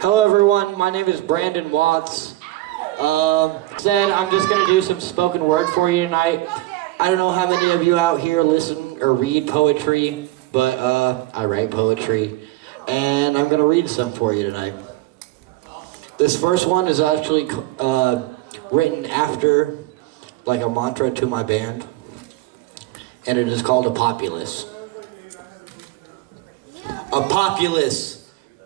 Hello everyone, my name is Brandon Watts. I'm just going to do some spoken word for you tonight. I don't know how many of you out here listen or read poetry, but I write poetry, and I'm going to read some for you tonight. This first one is actually written after like a mantra to my band, and it is called a populist. A populace,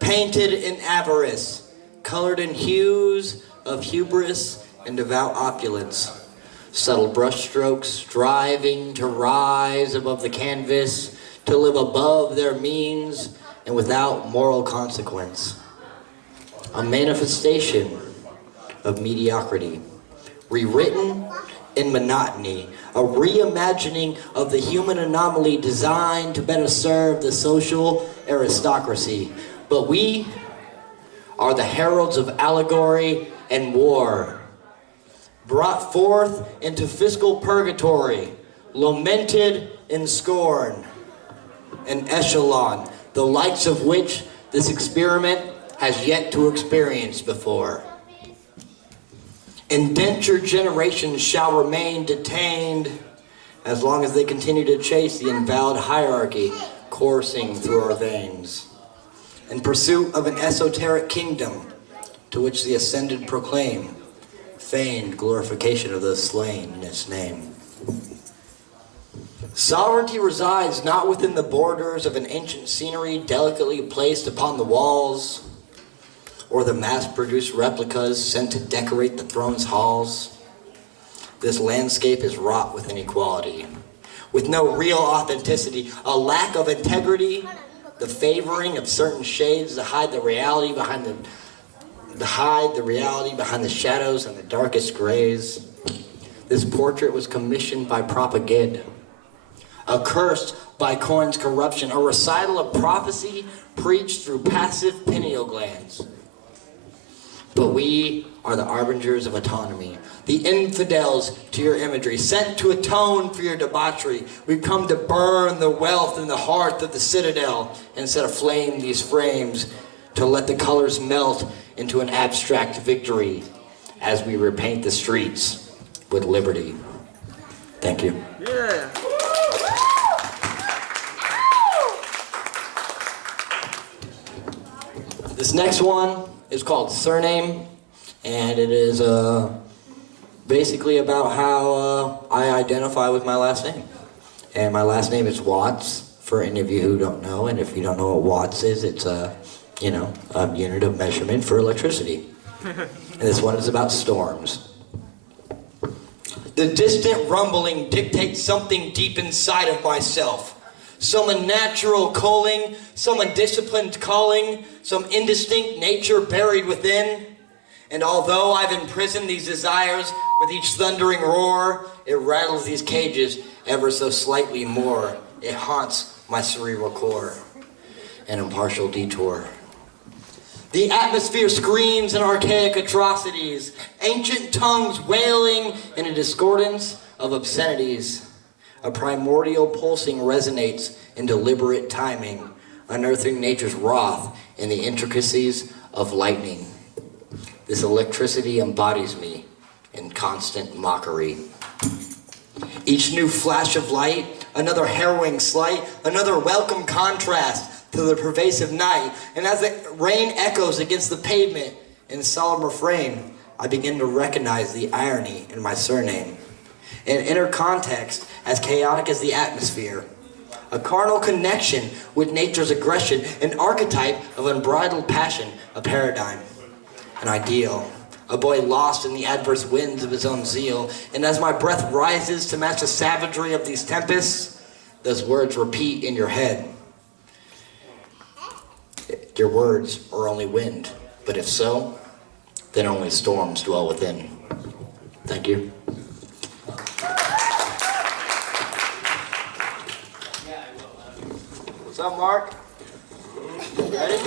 painted in avarice, colored in hues of hubris and devout opulence, subtle brushstrokes striving to rise above the canvas, to live above their means and without moral consequence. A manifestation of mediocrity, rewritten in monotony, a reimagining of the human anomaly designed to better serve the social aristocracy. But we are the heralds of allegory and war, brought forth into fiscal purgatory, lamented in scorn, an echelon, the likes of which this experiment has yet to experience before. Indentured generations shall remain detained as long as they continue to chase the invalid hierarchy coursing through our veins, in pursuit of an esoteric kingdom to which the ascended proclaim feigned glorification of the slain in its name. Sovereignty resides not within the borders of an ancient scenery delicately placed upon the walls, or the mass-produced replicas sent to decorate the throne's halls. This landscape is wrought with inequality, with no real authenticity, a lack of integrity, the favoring of certain shades to hide the reality behind the shadows and the darkest grays. This portrait was commissioned by propaganda, accursed by coin's corruption, a recital of prophecy preached through passive pineal glands. But we are the arbingers of autonomy, the infidels to your imagery, sent to atone for your debauchery. We've come to burn the wealth in the hearth of the citadel and set aflame these frames, to let the colors melt into an abstract victory as we repaint the streets with liberty. Thank you. Yeah. This next one is called Surname, and it is basically about how I identify with my last name. And my last name is Watts, for any of you who don't know, and if you don't know what Watts is, it's a unit of measurement for electricity. And this one is about storms. The distant rumbling dictates something deep inside of myself. Some unnatural calling, some undisciplined calling, some indistinct nature buried within. And although I've imprisoned these desires with each thundering roar, it rattles these cages ever so slightly more. It haunts my cerebral core, an impartial detour. The atmosphere screams in archaic atrocities, ancient tongues wailing in a discordance of obscenities. A primordial pulsing resonates in deliberate timing, unearthing nature's wrath in the intricacies of lightning. This electricity embodies me in constant mockery. Each new flash of light, another harrowing slight, another welcome contrast to the pervasive night. And as the rain echoes against the pavement in solemn refrain, I begin to recognize the irony in my surname. An inner context as chaotic as the atmosphere. A carnal connection with nature's aggression, an archetype of unbridled passion, a paradigm, an ideal. A boy lost in the adverse winds of his own zeal. And as my breath rises to match the savagery of these tempests, those words repeat in your head. Your words are only wind, but if so, then only storms dwell within. Thank you. What's up, Mark? Ready?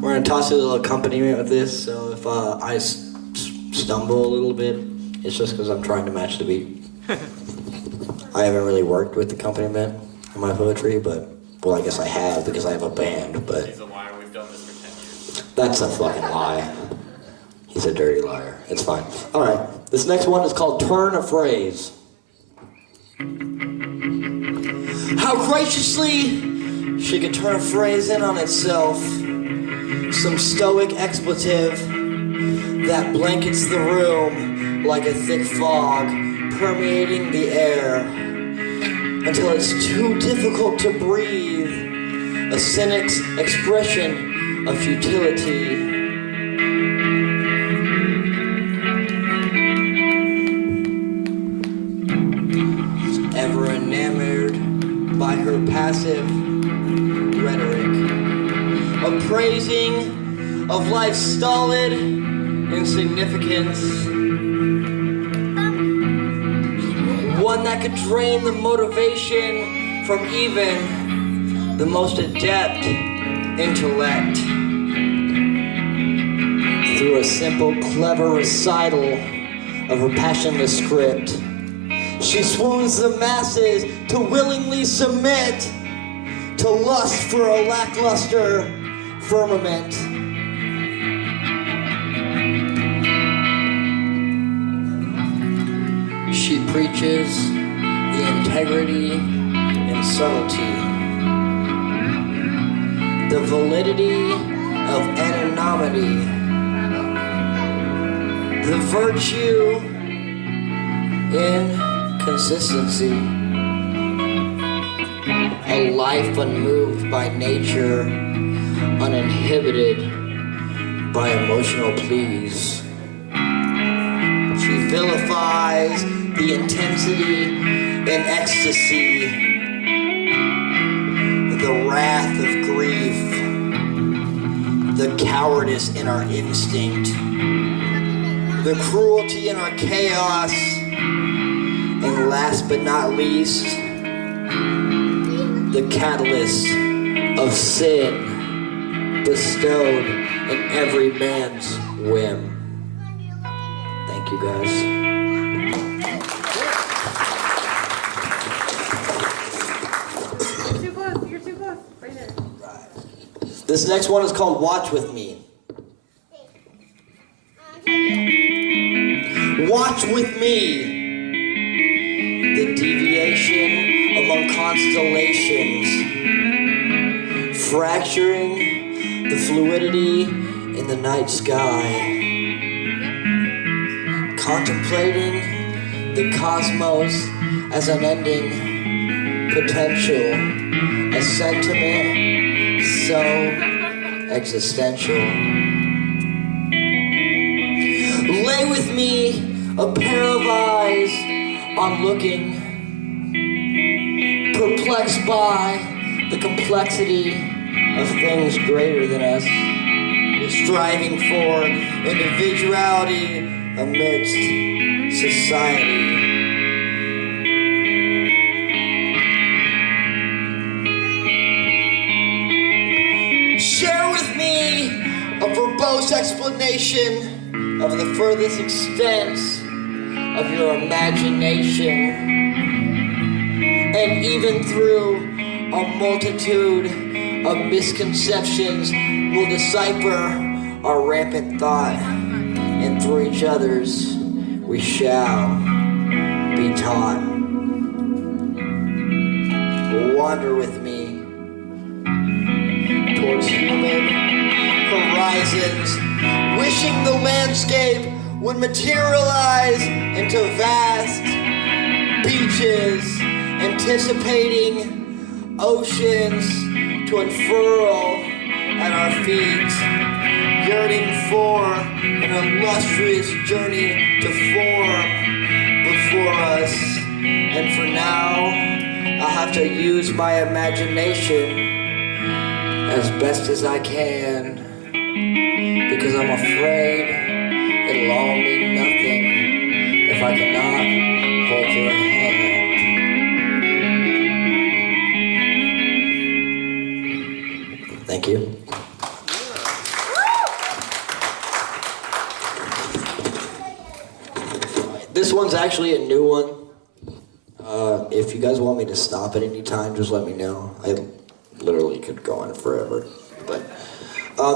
We're going to toss a little accompaniment with this, so if I stumble a little bit, it's just because I'm trying to match the beat. I haven't really worked with accompaniment in my poetry, but Well, I guess I have because I have a band, but... He's a liar. We've done this for 10 years. That's a fucking lie. He's a dirty liar. It's fine. All right. This next one is called Turn a Phrase. How graciously she could turn a phrase in on itself. Some stoic expletive that blankets the room like a thick fog, permeating the air until it's too difficult to breathe. A cynic's expression of futility. Ever enamored by her passive rhetoric, appraising of life's stolid insignificance. One that could drain the motivation from even the most adept intellect. Through a simple, clever recital of her passionless script, she swoons the masses to willingly submit to lust for a lackluster firmament. She preaches the integrity and subtlety, the validity of anonymity, the virtue in consistency, a life unmoved by nature, uninhibited by emotional pleas. She vilifies the intensity and ecstasy, the wrath of grief, the cowardice in our instinct, the cruelty in our chaos, and last but not least, the catalyst of sin bestowed in every man's whim. Thank you, guys. You're too close. Right there. Right. This next one is called Watch With Me. Watch with me. The deviation among constellations, fracturing the fluidity in the night sky, contemplating the cosmos as unending potential, a sentiment so existential. Lay with me a pair of eyes on looking, perplexed by the complexity of things greater than us, striving for individuality amidst society. Share with me a verbose explanation of the furthest extents of your imagination, and even through a multitude of misconceptions, we'll decipher our rampant thought, and through each other's we shall be taught. Wander with me towards human horizons, wishing the landscape would materialize into vast beaches, anticipating oceans to unfurl at our feet, yearning for an illustrious journey to form before us. And for now, I'll have to use my imagination as best as I can, because I'm afraid it'll all mean nothing if I cannot hold your hand. Thank you. This one's actually a new one. If you guys want me to stop at any time, just let me know. literally could go on forever. But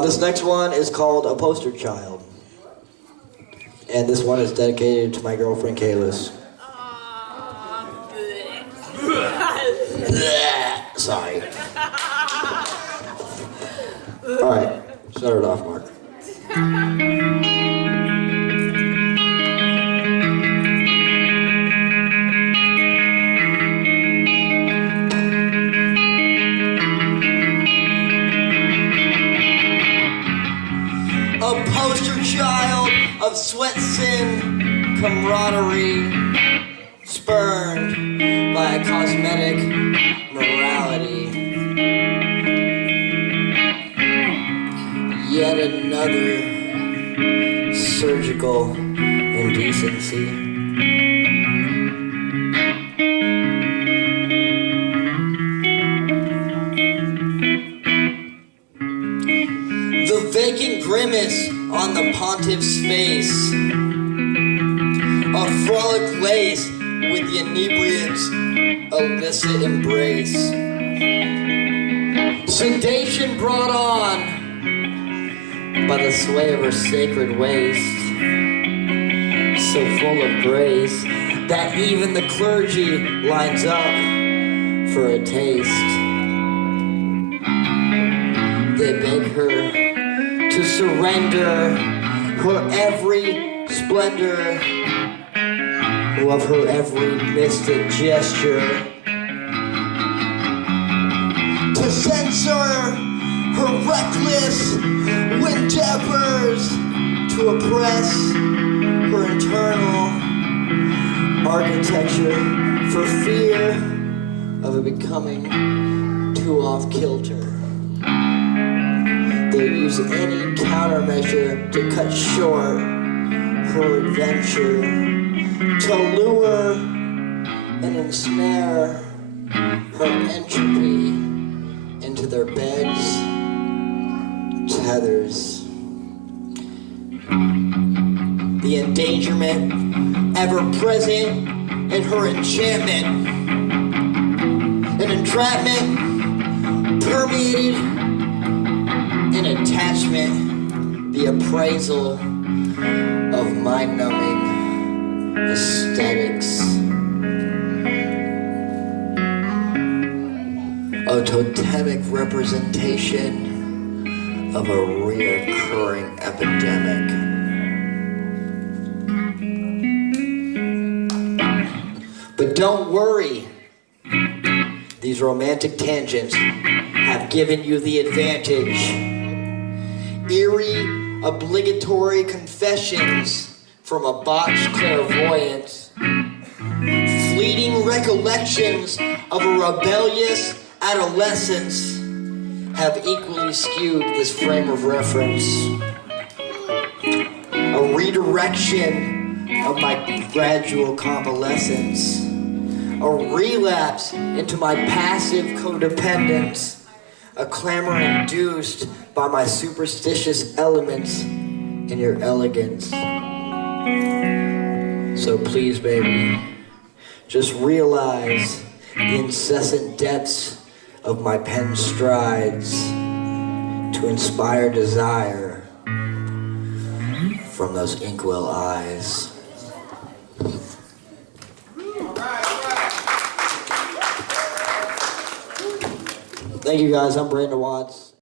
this next one is called A Poster Child. And this one is dedicated to my girlfriend, Kalis. Sorry. Alright, start it off, Mark. A poster child of sweat, sin, camaraderie, spurned by a cosmetic morality. Yet another surgical indecency. The vacant grimace on the pontiff's face, a frolic lace with the inebriate's illicit embrace. Sedation brought on by the sway of her sacred waist, so full of grace that even the clergy lines up for a taste. They beg her to surrender her every splendor, of her every mystic gesture, to censor her reckless endeavors to oppress her internal architecture for fear of it becoming too off kilter. They use any countermeasure to cut short her adventure, to lure and ensnare her entropy into their beds, tethers. The endangerment ever present in her enchantment, an entrapment permeated in attachment, the appraisal of mind-numbing aesthetics, a totemic representation of a reoccurring epidemic. But don't worry, these romantic tangents have given you the advantage. Eerie, obligatory confessions from a botched clairvoyance, fleeting recollections of a rebellious adolescence have equally skewed this frame of reference. A redirection of my gradual convalescence, a relapse into my passive codependence, a clamor induced by my superstitious elements in your elegance. So please, baby, just realize the incessant depths of my pen strides to inspire desire from those inkwell eyes. Thank you guys, I'm Brandon Watts.